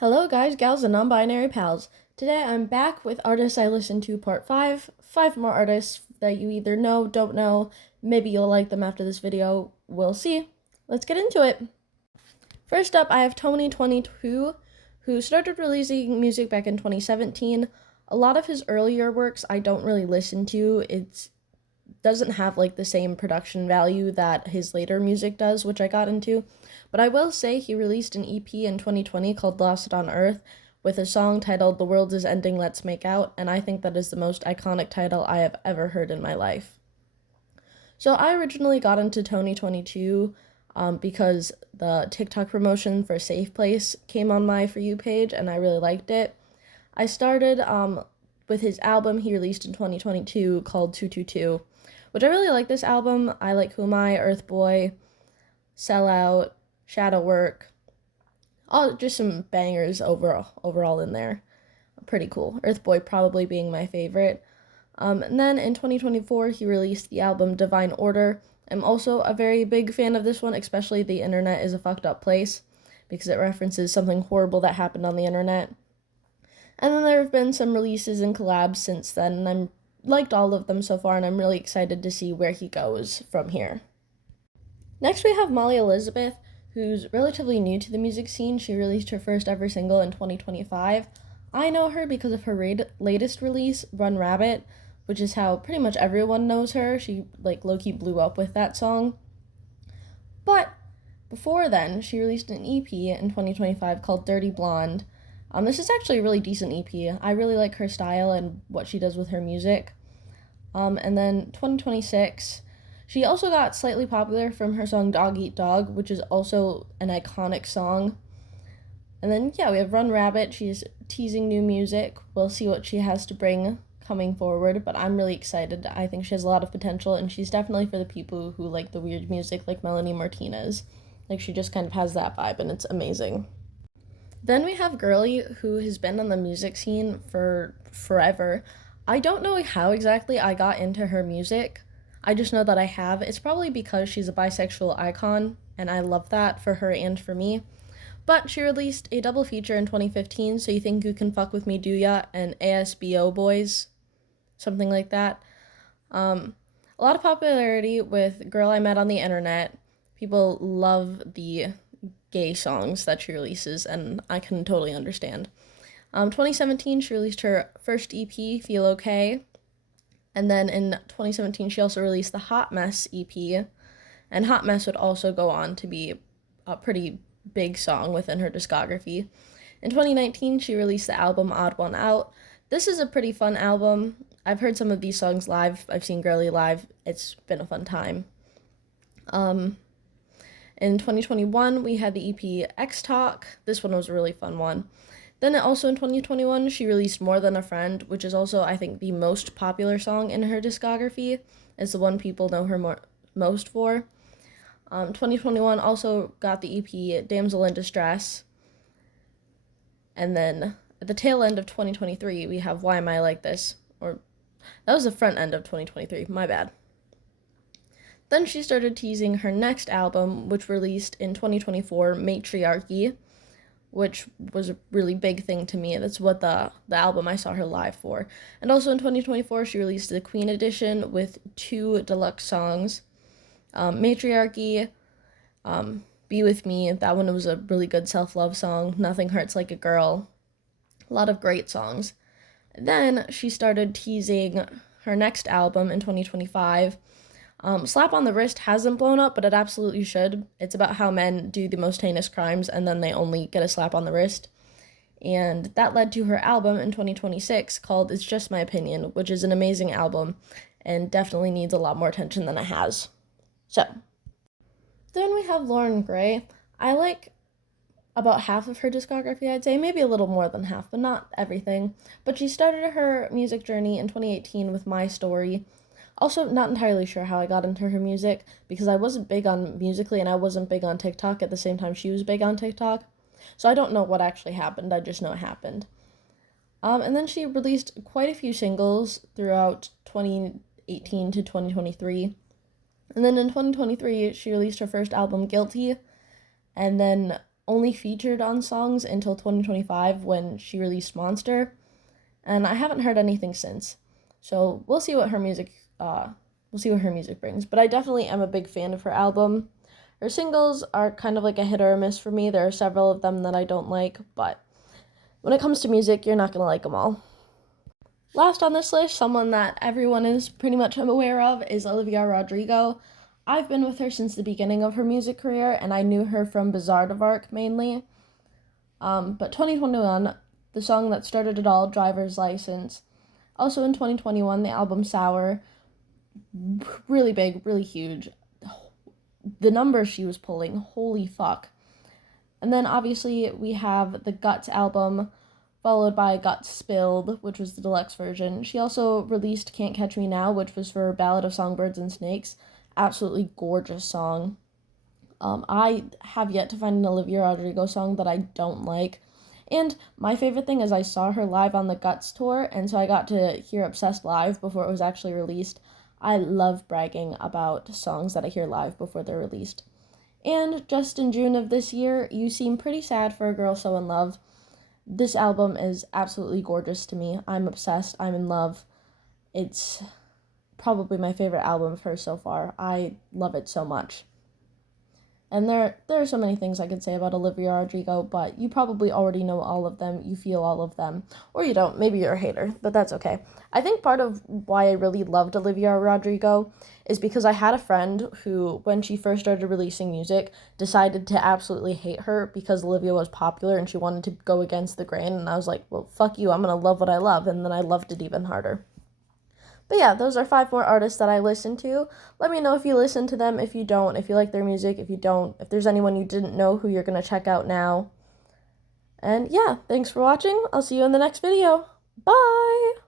Hello, guys, gals, and non binary pals. Today I'm back with artists I listened to part 5. 5 more artists that you either know, don't know. Maybe you'll like them after this video. We'll see. Let's get into it. First up, I have Tony22, who started releasing music back in 2017. A lot of his earlier works I don't really listen to. It doesn't have like the same production value that his later music does, which I got into. But I will say he released an EP in 2020 called Lost on Earth with a song titled The World is Ending, Let's Make Out, and I think that is the most iconic title I have ever heard in my life. So I originally got into Tony22 because the TikTok promotion for Safe Place came on my For You page, and I really liked it. I started with his album he released in 2022 called 222, which I really like this album. I like Who Am I, Earth Boy, Sell Out, Shadow Work, all just some bangers overall in there. Pretty cool. Earth Boy probably being my favorite. And then in 2024, he released the album Divine Order. I'm also a very big fan of this one, especially The Internet is a Fucked Up Place, because it references something horrible that happened on the internet. And then there have been some releases and collabs since then, and I'm liked all of them so far, and I'm really excited to see where he goes from here. Next, we have Molly Elizabeth, who's relatively new to the music scene. She released her first ever single in 2025. I know her because of her latest release, Run Rabbit, which is how pretty much everyone knows her. She low-key blew up with that song. But before then, she released an EP in 2025 called Dirty Blonde. This is actually a really decent EP. I really like her style and what she does with her music. And then 2026, she also got slightly popular from her song Dog Eat Dog, which is also an iconic song. And then, we have Run Rabbit. She's teasing new music. We'll see what she has to bring coming forward, but I'm really excited. I think she has a lot of potential, and she's definitely for the people who like the weird music like Melanie Martinez. She just kind of has that vibe, and it's amazing. Then we have Girly, who has been on the music scene for forever. I don't know how exactly I got into her music. I just know that I have. It's probably because she's a bisexual icon, and I love that for her and for me. But she released a double feature in 2015, So You Think You Can Fuck With Me Do Ya, and ASBO Boys, something like that. A lot of popularity with Girl I Met on the Internet. People love the gay songs that she releases, and I can totally understand. 2017, she released her first EP, Feel Okay. And then in 2017, she also released the Hot Mess EP. And Hot Mess would also go on to be a pretty big song within her discography. In 2019, she released the album Odd One Out. This is a pretty fun album. I've heard some of these songs live. I've seen Girly live. It's been a fun time. In 2021, we had the EP X Talk. This one was a really fun one. Then also in 2021, she released More Than a Friend, which is also, I think, the most popular song in her discography. It's the one people know her most for. 2021 also got the EP Damsel in Distress. And then at the tail end of 2023, we have Why Am I Like This? Or that was the front end of 2023, my bad. Then she started teasing her next album, which released in 2024, Matriarchy, which was a really big thing to me. That's what the album I saw her live for. And also in 2024, she released the Queen Edition with 2 deluxe songs. Matriarchy, Be With Me, that one was a really good self-love song. Nothing Hurts Like a Girl. A lot of great songs. Then she started teasing her next album in 2025. Slap on the Wrist hasn't blown up, but it absolutely should. It's about how men do the most heinous crimes and then they only get a slap on the wrist. And that led to her album in 2026 called It's Just My Opinion, which is an amazing album and definitely needs a lot more attention than it has. So, then we have Lauren Gray. I like about half of her discography, I'd say, maybe a little more than half, but not everything. But she started her music journey in 2018 with My Story. Also, not entirely sure how I got into her music, because I wasn't big on Musical.ly and I wasn't big on TikTok at the same time she was big on TikTok. So I don't know what actually happened, I just know it happened. And then she released quite a few singles throughout 2018 to 2023. And then in 2023, she released her first album, Guilty. And then only featured on songs until 2025 when she released Monster, and I haven't heard anything since. So we'll see what her music brings. But I definitely am a big fan of her album. Her singles are kind of like a hit or a miss for me. There are several of them that I don't like, but when it comes to music, you're not gonna like them all. Last on this list, someone that everyone is pretty much aware of, is Olivia Rodrigo. I've been with her since the beginning of her music career, and I knew her from Bizarre d'Arc mainly. But 2021, the song that started it all, Driver's License. Also in 2021, the album Sour. Really big, really huge. The numbers she was pulling, holy fuck. And then obviously we have the Guts album, followed by Guts Spilled, which was the deluxe version. She also released Can't Catch Me Now, which was for Ballad of Songbirds and Snakes. Absolutely gorgeous song. I have yet to find an Olivia Rodrigo song that I don't like. And my favorite thing is I saw her live on the Guts tour, and so I got to hear Obsessed live before it was actually released. I love bragging about songs that I hear live before they're released. And just in June of this year, You Seem Pretty Sad for a Girl So in Love. This album is absolutely gorgeous to me. I'm obsessed. I'm in love. It's probably my favorite album of hers so far. I love it so much. And there are so many things I could say about Olivia Rodrigo, but you probably already know all of them. You feel all of them. Or you don't. Maybe you're a hater, but that's okay. I think part of why I really loved Olivia Rodrigo is because I had a friend who, when she first started releasing music, decided to absolutely hate her because Olivia was popular and she wanted to go against the grain. And I was like, well, fuck you. I'm going to love what I love. And then I loved it even harder. But yeah, those are 5 more artists that I listen to. Let me know if you listen to them, if you don't, if you like their music, if you don't, if there's anyone you didn't know who you're going to check out now. And yeah, thanks for watching. I'll see you in the next video. Bye!